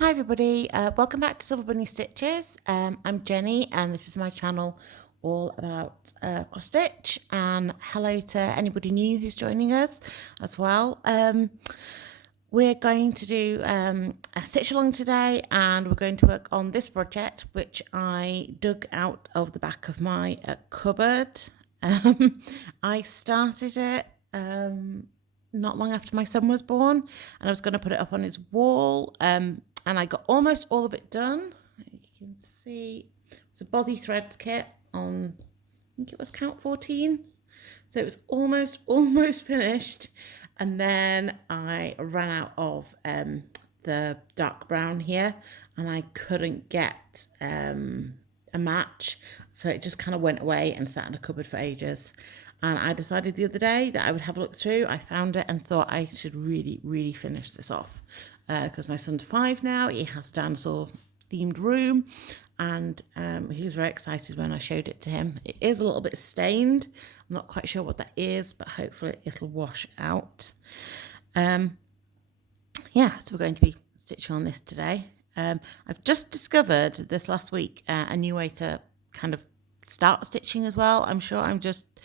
Hi everybody, welcome back to Silver Bunny Stitches. I'm Jenny and this is my channel all about cross stitch, and hello to anybody new who's joining us as well. We're going to do a stitch along today, and we're going to work on this project which I dug out of the back of my cupboard. I started it not long after my son was born, and I was going to put it up on his wall, and I got almost all of it done. You can see it's a body threads kit on, I think it was count 14, so it was almost finished, and then I ran out of the dark brown here, and I couldn't get a match, so it just kind of went away and sat in a cupboard for ages. And I decided the other day that I would have a look through. I found it and thought I should really finish this off, because my son's 5 now. He has a dinosaur themed room, and he was very excited when I showed it to him. It is a little bit stained. I'm not quite sure what that is, but hopefully it'll wash out. Yeah, so we're going to be stitching on this today. I've just discovered this last week a new way to kind of start stitching as well. I'm sure I'm just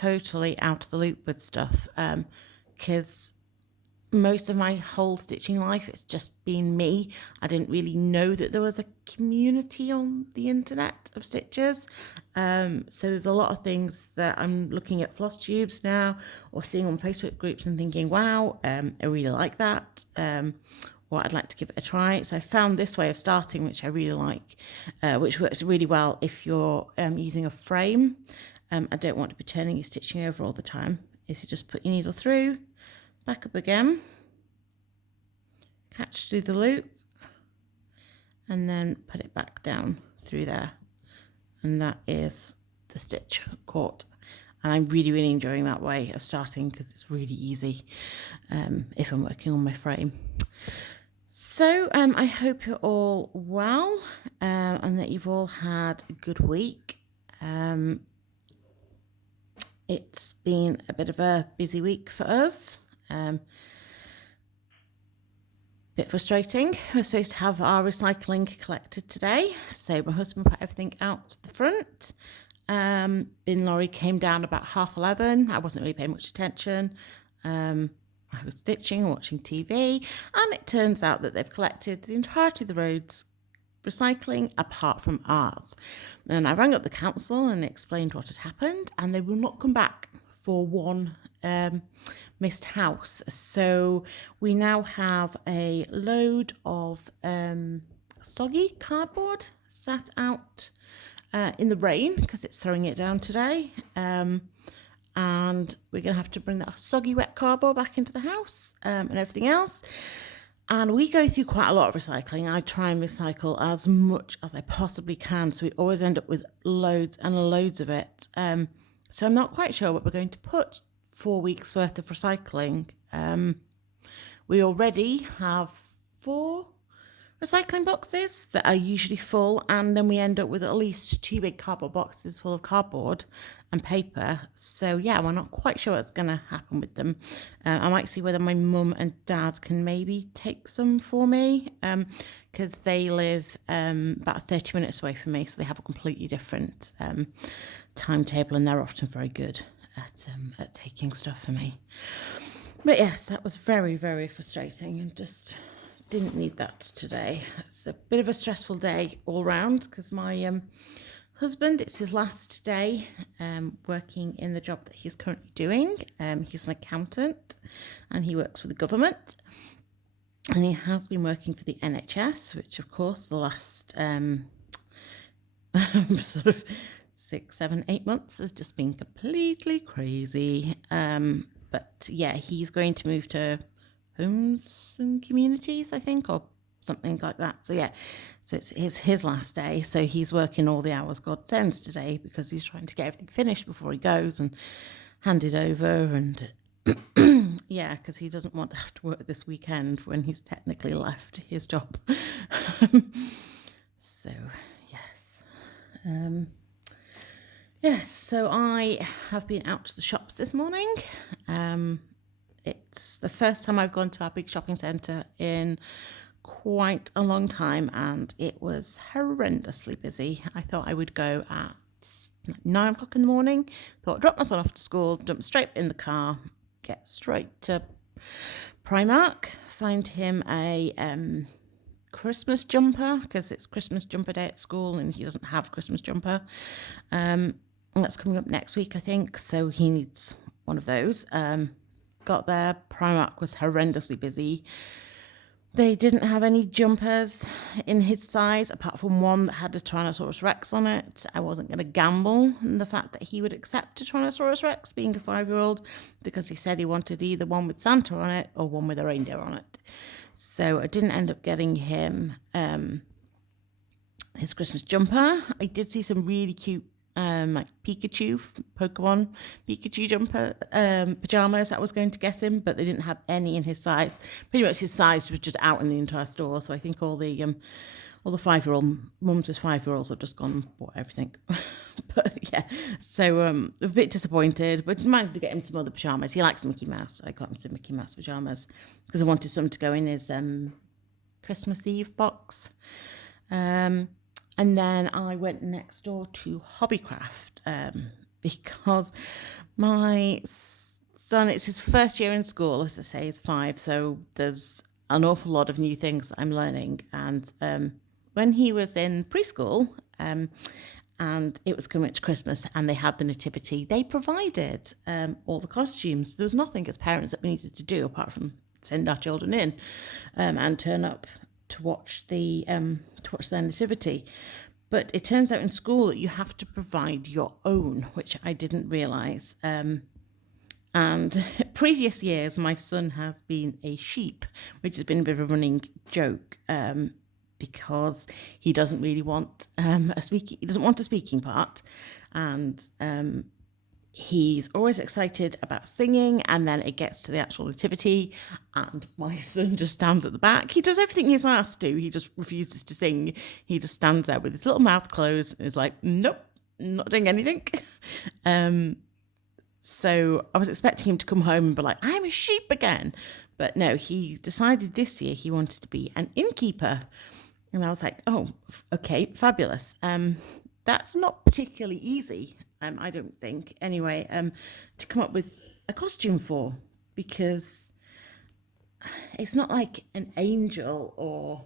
totally out of the loop with stuff, because most of my whole stitching life it's just been me. I didn't really know that there was a community on the internet of stitchers, so there's a lot of things that I'm looking at floss tubes now or seeing on Facebook groups and thinking, wow, I really like that, or I'd like to give it a try. So I found this way of starting which I really like, which works really well if you're using a frame. I don't want to be turning your stitching over all the time. Is you just put your needle through, back up again, catch through the loop, and then put it back down through there, and that is the stitch caught. And I'm really enjoying that way of starting because it's really easy if I'm working on my frame. So I hope you're all well, and that you've all had a good week. It's been a bit of a busy week for us. Bit frustrating. We're supposed to have our recycling collected today, so my husband put everything out the front. Bin lorry came down about 11:30. I wasn't really paying much attention. I was stitching and watching TV, and it turns out that they've collected the entirety of the road's recycling apart from ours. And I rang up the council and explained what had happened, and they will not come back for one missed house. So we now have a load of soggy cardboard sat out in the rain because it's throwing it down today, and we're going to have to bring that soggy wet cardboard back into the house, and everything else. And we go through quite a lot of recycling. I try and recycle as much as I possibly can, so we always end up with loads and loads of it. So I'm not quite sure what we're going to put 4 weeks worth of recycling. We already have 4 recycling boxes that are usually full, and then we end up with at least 2 big cardboard boxes full of cardboard and paper. So yeah, we're not quite sure what's going to happen with them. I might see whether my mum and dad can maybe take some for me, because they live about 30 minutes away from me, so they have a completely different timetable, and they're often very good at taking stuff for me. But yes, that was very frustrating, and just didn't need that today. It's a bit of a stressful day all round because my husband, it's his last day working in the job that he's currently doing. He's an accountant and he works for the government, and he has been working for the NHS, which of course the last sort of 6, 7, 8 months has just been completely crazy. But yeah, he's going to move to Homes and Communities, I think, or something like that. So yeah, so it's his last day, so he's working all the hours God sends today because he's trying to get everything finished before he goes and hand it over. And yeah, because he doesn't want to have to work this weekend when he's technically left his job. So yes. Yes, so I have been out to the shops this morning. It's the first time I've gone to our big shopping centre in quite a long time and it was horrendously busy. I thought I would go at 9 o'clock in the morning. Thought, drop my son off to school, jump straight in the car, get straight to Primark, find him a Christmas jumper, because it's Christmas jumper day at school and he doesn't have a Christmas jumper. And that's coming up next week, I think, so he needs one of those. Got there, Primark was horrendously busy. They didn't have any jumpers in his size, apart from one that had a Tyrannosaurus Rex on it. I wasn't going to gamble on the fact that he would accept a Tyrannosaurus Rex, being a 5-year-old, because he said he wanted either one with Santa on it or one with a reindeer on it. So I didn't end up getting him his Christmas jumper. I did see some really cute like Pikachu, Pokemon Pikachu jumper pajamas I was going to get him, but they didn't have any in his size. Pretty much his size was just out in the entire store. So I think all the 5-year-old mums with 5-year-olds have just gone and bought everything. But yeah, so a bit disappointed, but managed to get him some other pajamas. He likes Mickey Mouse. I got him some Mickey Mouse pajamas because I wanted some to go in his Christmas Eve box. And then I went next door to Hobbycraft because my son, it's his first year in school, as I say, he's 5, so there's an awful lot of new things I'm learning. And when he was in preschool, and it was coming up to Christmas and they had the nativity, they provided all the costumes. There was nothing as parents that we needed to do apart from send our children in and turn up to watch their nativity. But it turns out in school that you have to provide your own, which I didn't realise. And previous years, my son has been a sheep, which has been a bit of a running joke because he doesn't really want he doesn't want a speaking part, and he's always excited about singing, and then it gets to the actual nativity and my son just stands at the back. He does everything he's asked to. He just refuses to sing. He just stands there with his little mouth closed and is like, nope, not doing anything. So I was expecting him to come home and be like, I'm a sheep again. But no, he decided this year he wanted to be an innkeeper. And I was like, oh, okay, fabulous. That's not particularly easy. I don't think, anyway, to come up with a costume for, because it's not like an angel or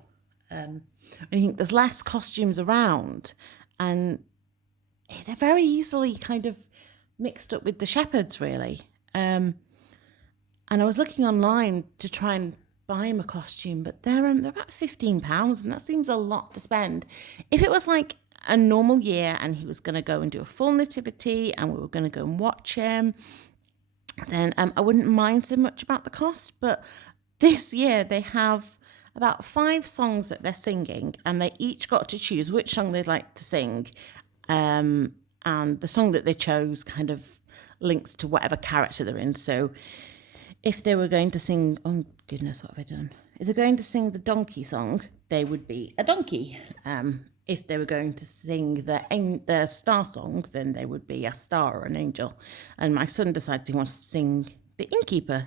anything. There's less costumes around, and they're very easily kind of mixed up with the shepherds, really. And I was looking online to try and buy him a costume, but they're about £15, and that seems a lot to spend. If it was like a normal year and he was going to go and do a full nativity and we were going to go and watch him, then I wouldn't mind so much about the cost. But this year they have about 5 songs that they're singing, and they each got to choose which song they'd like to sing, and the song that they chose kind of links to whatever character they're in. So if they were going to sing, oh goodness, what have I done? If they're going to sing the donkey song, they would be a donkey. If they were going to sing the star song, then they would be a star or an angel. And my son decided he wanted to sing the innkeeper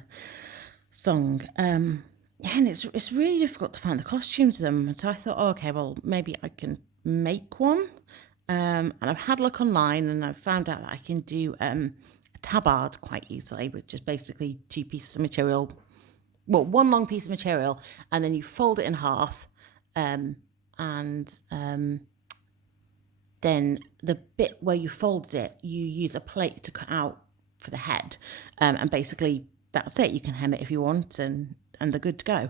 song. And it's really difficult to find the costumes of them. And so I thought, oh, okay, well, maybe I can make one. And I've had a look online and I've found out that I can do a tabard quite easily, which is basically 2 pieces of material. Well, 1 long piece of material, and then you fold it in half. And then the bit where you folded it, you use a plate to cut out for the head. And basically that's it. You can hem it if you want, and they're good to go.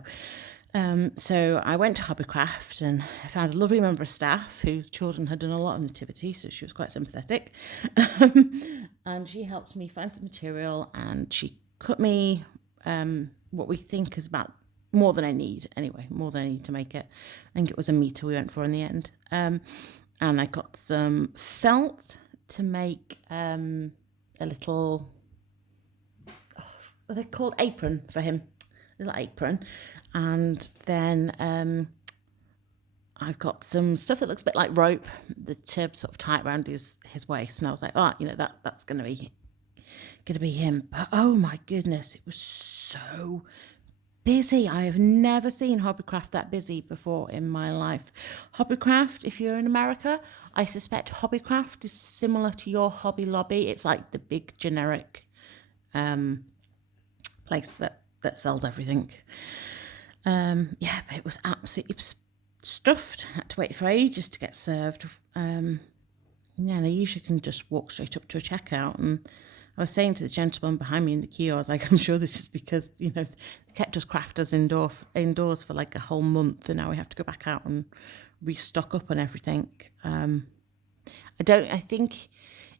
So I went to Hobbycraft and I found a lovely member of staff whose children had done a lot of nativity, so she was quite sympathetic. And she helped me find some material, and she cut me what we think is about more than I need, anyway, more than I need to make it. I think it was a metre we went for in the end. And I got some felt to make a little, what are they called? Apron for him, a little apron. And then I've got some stuff that looks a bit like rope to sort of tie it around his waist. And I was like, oh, that's going to be him. But oh my goodness, it was so busy. I have never seen Hobbycraft that busy before in my life. Hobbycraft, if you're in America, I suspect Hobbycraft is similar to your Hobby Lobby. It's like the big generic place that sells everything. Yeah, but it was absolutely stuffed. I had to wait for ages to get served. Yeah, and I usually can just walk straight up to a checkout. And I was saying to the gentleman behind me in the queue, I was like, I'm sure this is because, they kept us crafters indoors for like a whole month, and now we have to go back out and restock up on everything. I think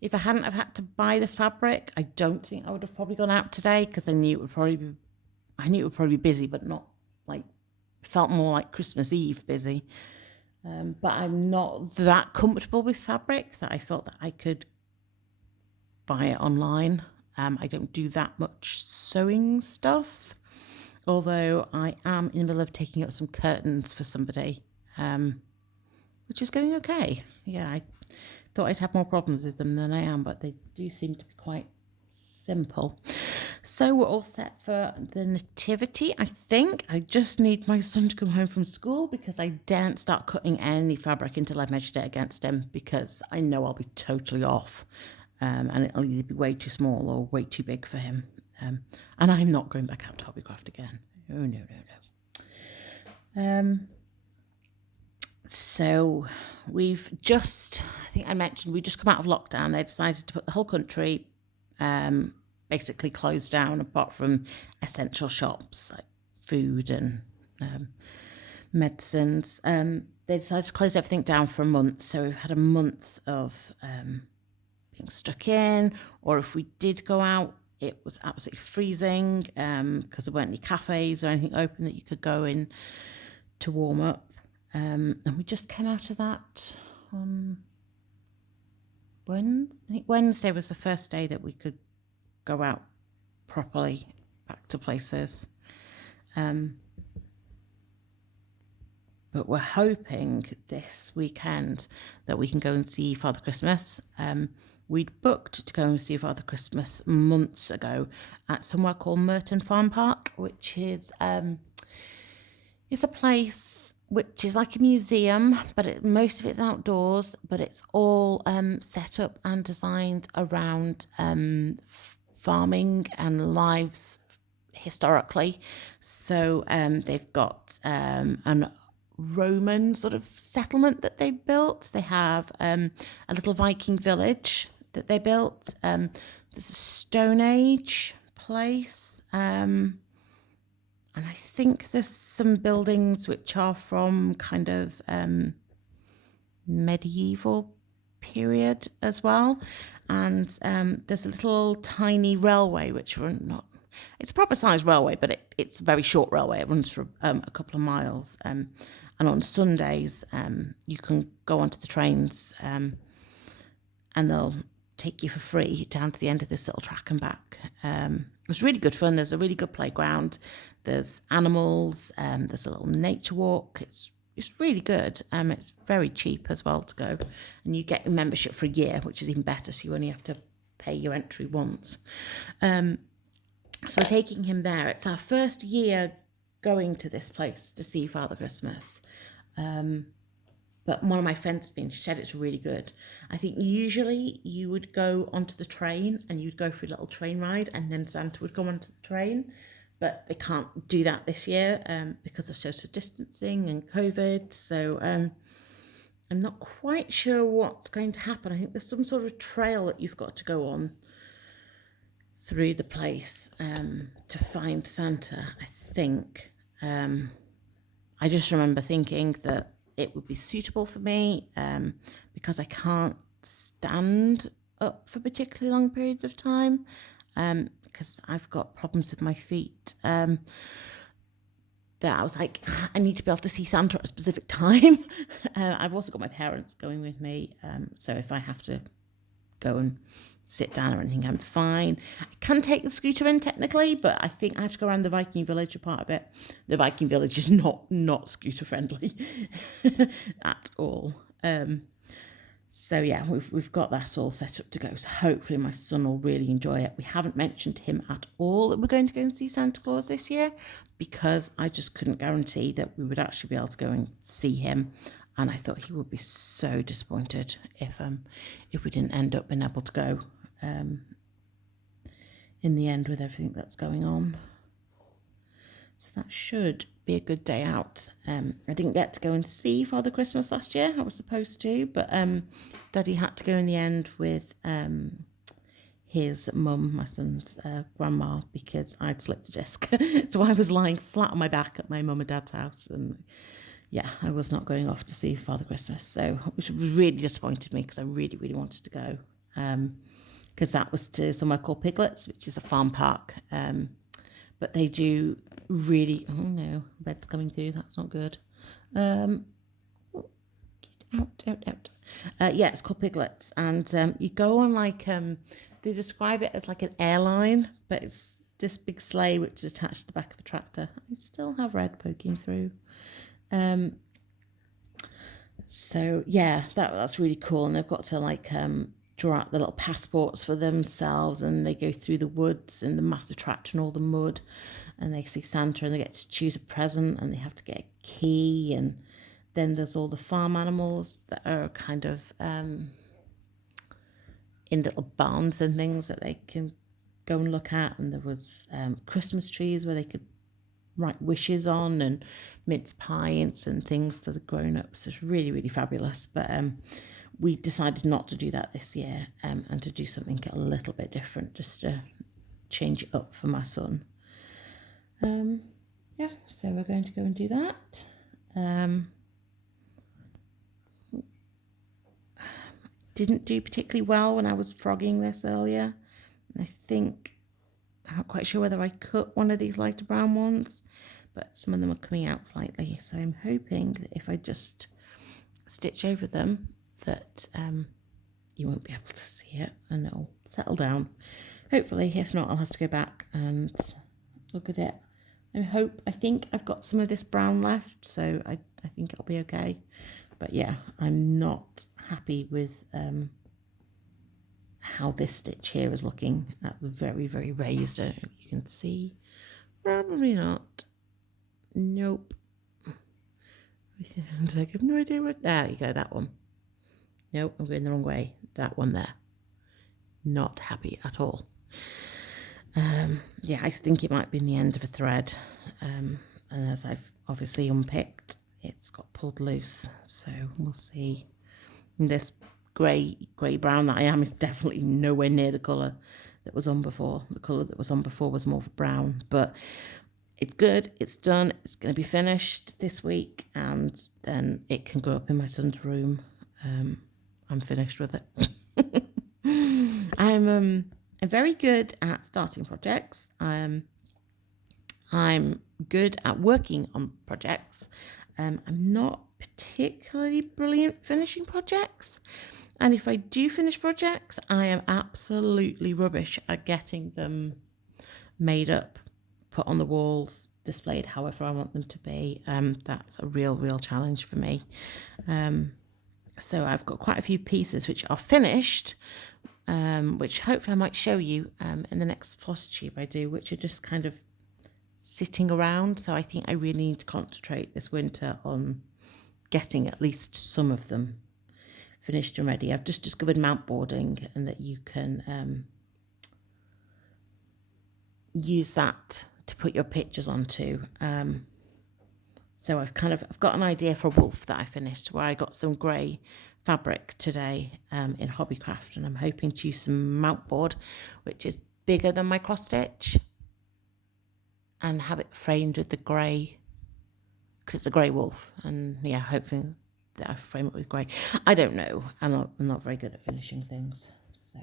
if I hadn't have had to buy the fabric, I don't think I would have probably gone out today, because I knew it would probably be busy, but not like, felt more like Christmas Eve busy. But I'm not that comfortable with fabric that I felt that I could buy it online. I don't do that much sewing stuff, although I am in the middle of taking up some curtains for somebody, which is going okay. Yeah, I thought I'd have more problems with them than I am, but they do seem to be quite simple. So we're all set for the nativity, I think. I just need my son to come home from school, because I daren't start cutting any fabric until I've measured it against him, because I know I'll be totally off, and it'll either be way too small or way too big for him. And I'm not going back out to Hobbycraft again. Oh, no. So we've just, I think I mentioned, we just come out of lockdown. They decided to put the whole country basically closed down, apart from essential shops like food and medicines. They decided to close everything down for a month. So we've had a month of being stuck in, or if we did go out, it was absolutely freezing, because there weren't any cafes or anything open that you could go in to warm up. And we just came out of that on I think Wednesday was the first day that we could go out properly back to places. But we're hoping this weekend that we can go and see Father Christmas. We'd booked to go and see Father Christmas months ago at somewhere called Merton Farm Park, which is it's a place which is like a museum, but most of it's outdoors, but it's all set up and designed around farming and lives historically. So they've got an Roman sort of settlement that they built. They have a little Viking village that they built. There's a Stone Age place. And I think there's some buildings which are from kind of medieval period as well. And there's a little tiny railway which it's a proper sized railway, but it's a very short railway. It runs for a couple of miles. And on Sundays, you can go onto the trains and they'll take you for free down to the end of this little track and back. It's really good fun. There's a really good playground. There's animals. There's a little nature walk. It's really good. It's very cheap as well to go, and you get a membership for a year, which is even better. So you only have to pay your entry once. So we're taking him there. It's our first year going to this place to see Father Christmas. But one of my friends has been, she said it's really good. I think usually you would go onto the train and you'd go for a little train ride, and then Santa would come onto the train. But they can't do that this year because of social distancing and COVID. So I'm not quite sure what's going to happen. I think there's some sort of trail that you've got to go on through the place to find Santa, I think. I just remember thinking that it would be suitable for me because I can't stand up for particularly long periods of time because I've got problems with my feet. That I was like, I need to be able to see Santa at a specific time. I've also got my parents going with me, so if I have to go and sit down or anything, I'm fine. I can take the scooter in technically, but I think I have to go around the Viking village a part of it. The Viking village is not scooter friendly at all. So yeah, we've got that all set up to go. So hopefully my son will really enjoy it. We haven't mentioned to him at all that we're going to go and see Santa Claus this year, because I just couldn't guarantee that we would actually be able to go and see him. And I thought he would be so disappointed if we didn't end up being able to go in the end with everything that's going on. So that should be a good day out. I didn't get to go and see Father Christmas last year. I was supposed to, but Daddy had to go in the end with his mum, my son's grandma, because I'd slipped a disc. So I was lying flat on my back at my mum and dad's house, and yeah, I was not going off to see Father Christmas. So, which really disappointed me, because I really, really wanted to go. Because that was to somewhere called Piglets, which is a farm park. But they do really, oh no, red's coming through, that's not good. Out. Yeah, it's called Piglets. And you go on like, they describe it as like an airline, but it's this big sleigh which is attached to the back of a tractor. I still have red poking through. So yeah, that's really cool. And they've got to like draw out the little passports for themselves, and they go through the woods and the massive tractor and all the mud, and they see Santa and they get to choose a present, and they have to get a key. And then there's all the farm animals that are kind of in little barns and things that they can go and look at. And there was Christmas trees where they could write wishes on, and mince pies and things for the grown-ups. It's really, really fabulous. But we decided not to do that this year, and to do something a little bit different, just to change it up for my son. Yeah, so we're going to go and do that. Didn't do particularly well when I was frogging this earlier. I think, I'm not quite sure whether I cut one of these lighter brown ones, but some of them are coming out slightly. So I'm hoping that if I just stitch over them, that you won't be able to see it and it'll settle down. Hopefully, if not, I'll have to go back and look at it. I think I've got some of this brown left, so I think it'll be okay. But yeah, I'm not happy with how this stitch here is looking. That's very, very raised. I don't know if you can see. Probably not. Nope. I have no idea what. There you go, that one. Nope, I'm going the wrong way. That one there. Not happy at all. Yeah, I think it might be in the end of a thread. And as I've obviously unpicked, it's got pulled loose. So we'll see. And this grey brown that I am is definitely nowhere near the colour that was on before. The colour that was on before was more of a brown, but it's good, it's done, it's going to be finished this week, and then it can go up in my son's room. I'm finished with it. I'm very good at starting projects. I'm good at working on projects. I'm not particularly brilliant finishing projects. And if I do finish projects, I am absolutely rubbish at getting them made up, put on the walls, displayed however I want them to be. That's a real challenge for me. So I've got quite a few pieces which are finished, which hopefully I might show you in the next floss tube I do, which are just kind of sitting around. So I think I really need to concentrate this winter on getting at least some of them finished and ready. I've just discovered mount boarding, and that you can use that to put your pictures onto. So I've got an idea for a wolf that I finished, where I got some grey fabric today in Hobbycraft, and I'm hoping to use some mount board, which is bigger than my cross stitch, and have it framed with the grey, because it's a grey wolf. And yeah, hopefully that I frame it with grey. I don't know. I'm not very good at finishing things. So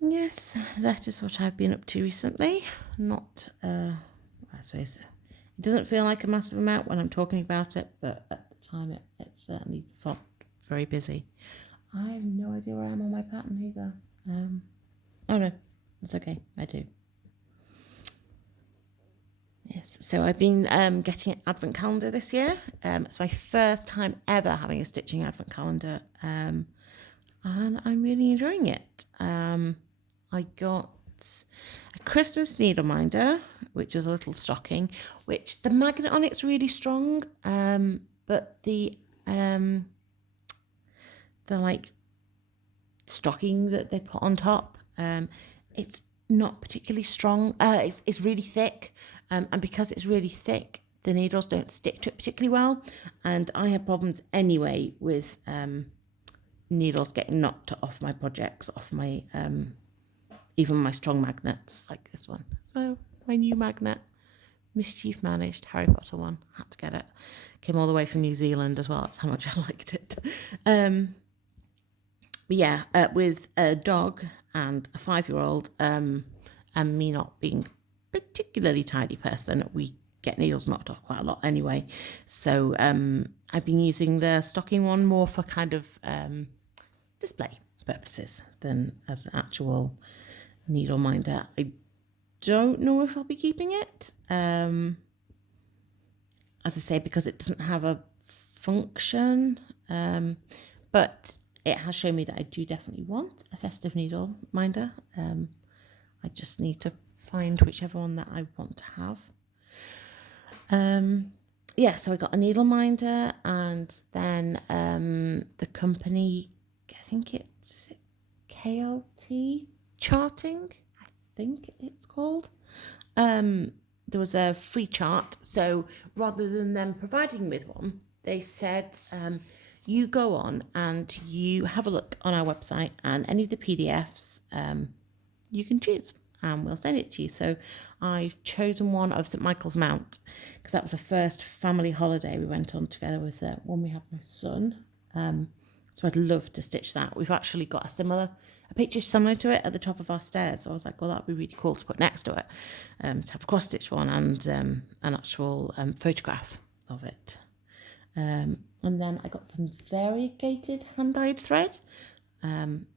yes, that is what I've been up to recently. Not, I suppose, it doesn't feel like a massive amount when I'm talking about it, but at the time it certainly felt very busy. I have no idea where I am on my pattern either. Oh no, it's okay, I do. Yes, so I've been getting an advent calendar this year. It's my first time ever having a stitching advent calendar, and I'm really enjoying it. I got a Christmas needle minder, which was a little stocking, which the magnet on it's really strong, but the like stocking that they put on top, it's not particularly strong. It's really thick, and because it's really thick, the needles don't stick to it particularly well. And I had problems anyway with needles getting knocked off my projects, off my even my strong magnets like this one. So my new magnet, Mischief Managed Harry Potter one, had to get it. Came all the way from New Zealand as well. That's how much I liked it. Yeah, with a dog and a 5-year-old, and me not being a particularly tidy person, we get needles knocked off quite a lot anyway. So I've been using the stocking one more for kind of display purposes than as an actual needle minder. I don't know if I'll be keeping it. As I say, because it doesn't have a function, but it has shown me that I do definitely want a festive needle minder. I just need to find whichever one that I want to have. Yeah, so I got a needle minder, and then the company, I think it's KLT Charting, I think it's called. There was a free chart, so rather than them providing me with one, they said, you go on and you have a look on our website, and any of the PDFs you can choose, and we'll send it to you. So I've chosen one of St Michael's Mount, because that was the first family holiday we went on together with when we had my son. So I'd love to stitch that. We've actually got a picture similar to it at the top of our stairs. So I was like, well, that'd be really cool to put next to it, to have a cross stitch one and an actual photograph of it. And then I got some variegated hand-dyed thread.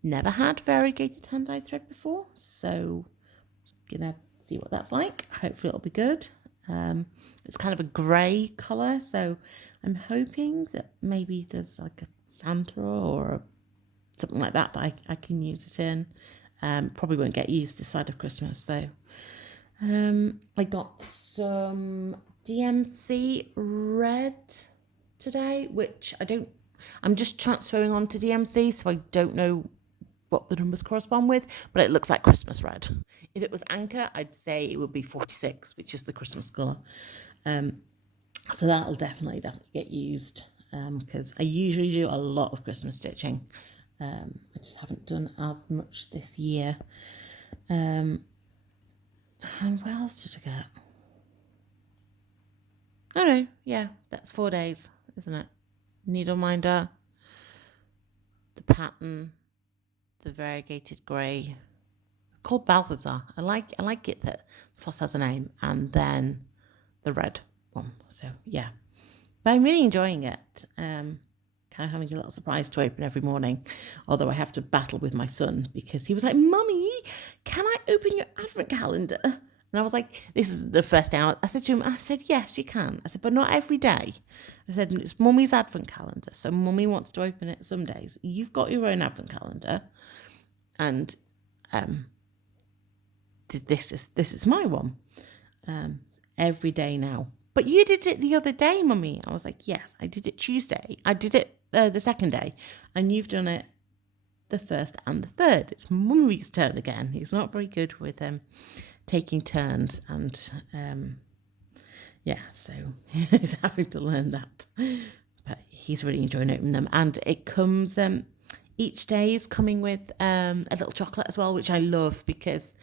Never had variegated hand-dyed thread before, so gonna see what that's like. Hopefully it'll be good. It's kind of a grey colour, so I'm hoping that maybe there's like a Santa or something like that I can use it in. Probably won't get used this side of Christmas though. I got some DMC red today, which I'm just transferring on to DMC, so I don't know what the numbers correspond with, but it looks like Christmas red. If it was Anchor, I'd say it would be 46, which is the Christmas colour. So that'll definitely get used, because I usually do a lot of Christmas stitching. I just haven't done as much this year. And what else did I get? Oh no, yeah, that's 4 days, isn't it? Needle minder, the pattern, the variegated grey, called Balthazar. I like it that Floss has a name, and then the red one. So yeah, but I'm really enjoying it. Kind of having a little surprise to open every morning, although I have to battle with my son because he was like, "Mummy, can I open your advent calendar?" And I was like, this is the first day I said to him, I said, yes, you can. I said, but not every day. I said, it's Mummy's advent calendar, so Mummy wants to open it some days. You've got your own advent calendar, and this is my one. Every day now. But you did it the other day, Mummy. I was like, yes, I did it Tuesday. I did it the second day, and you've done it the first and the third. It's Mummy's turn again. He's not very good with taking turns, and yeah, so he's having to learn that. But he's really enjoying opening them, and it comes each day is coming with a little chocolate as well, which I love because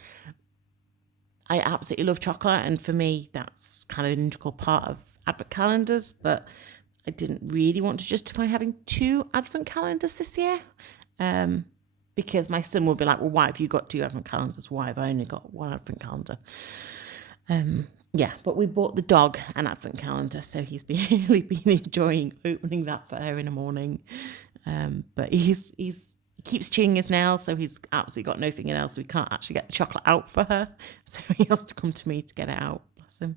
I absolutely love chocolate, and for me that's kind of an integral part of advent calendars. But I didn't really want to justify having 2 advent calendars this year, because my son would be like, well, why have you got 2 advent calendars? Why have I only got 1 advent calendar? Yeah, but we bought the dog an advent calendar, so he's really been enjoying opening that for her in the morning. But he keeps chewing his nails, so he's absolutely got no fingernails, so we can't actually get the chocolate out for her. So he has to come to me to get it out. bless him.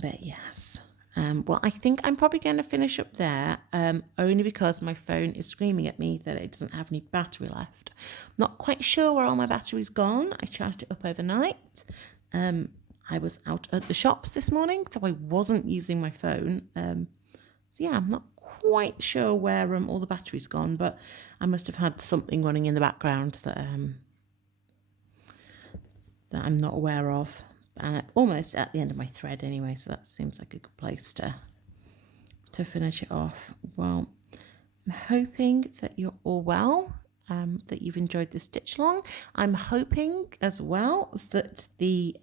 But yes. Well, I think I'm probably going to finish up there, only because my phone is screaming at me that it doesn't have any battery left. I'm not quite sure where all my battery's gone. I charged it up overnight. I was out at the shops this morning, so I wasn't using my phone. So yeah, I'm not quite sure where all the battery's gone, but I must have had something running in the background that I'm not aware of. And I'm almost at the end of my thread anyway, so that seems like a good place to finish it off. Well, I'm hoping that you're all well, that you've enjoyed the stitch along. I'm hoping as well that the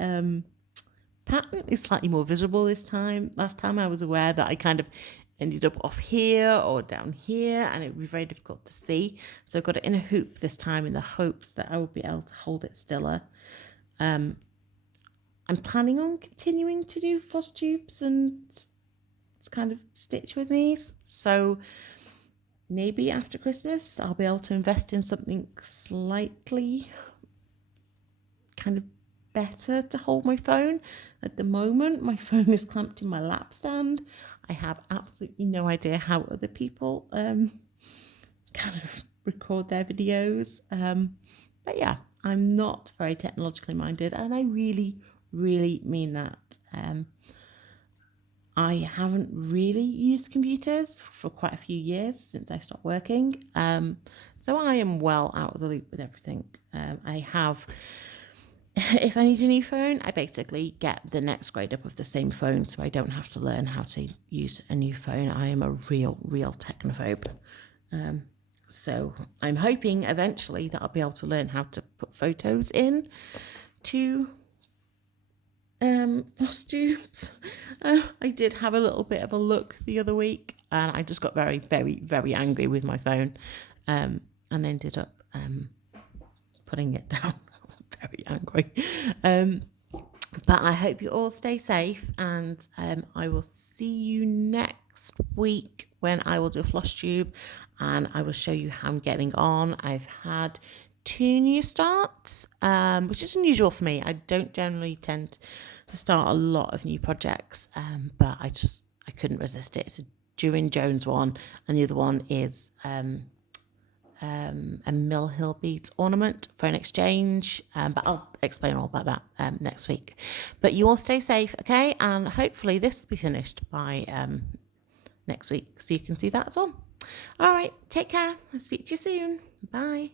pattern is slightly more visible this time. Last time I was aware that I kind of ended up off here or down here, and it would be very difficult to see. So I've got it in a hoop this time in the hopes that I will be able to hold it stiller. I'm planning on continuing to do floss tubes and kind of stitch with these. So maybe after Christmas, I'll be able to invest in something slightly kind of better to hold my phone. At the moment, my phone is clamped in my lap stand. I have absolutely no idea how other people kind of record their videos. But yeah, I'm not very technologically minded, and I really mean that. I haven't really used computers for quite a few years since I stopped working. So I am well out of the loop with everything. I have, if I need a new phone, I basically get the next grade up of the same phone, so I don't have to learn how to use a new phone. I am a real technophobe. So I'm hoping eventually that I'll be able to learn how to put photos in to floss tubes. I did have a little bit of a look the other week, and I just got very angry with my phone, and ended up putting it down. Very angry. But I hope you all stay safe, and I will see you next week when I will do a floss tube, and I will show you how I'm getting on. I've had 2 new starts, which is unusual for me. I don't generally tend to start a lot of new projects, but I couldn't resist it. It's a Durin Jones one, and the other one is a Mill Hill beads ornament for an exchange, but I'll explain all about that next week. But you all stay safe, okay? And hopefully this will be finished by next week, so you can see that as well. All right, take care. I'll speak to you soon. Bye.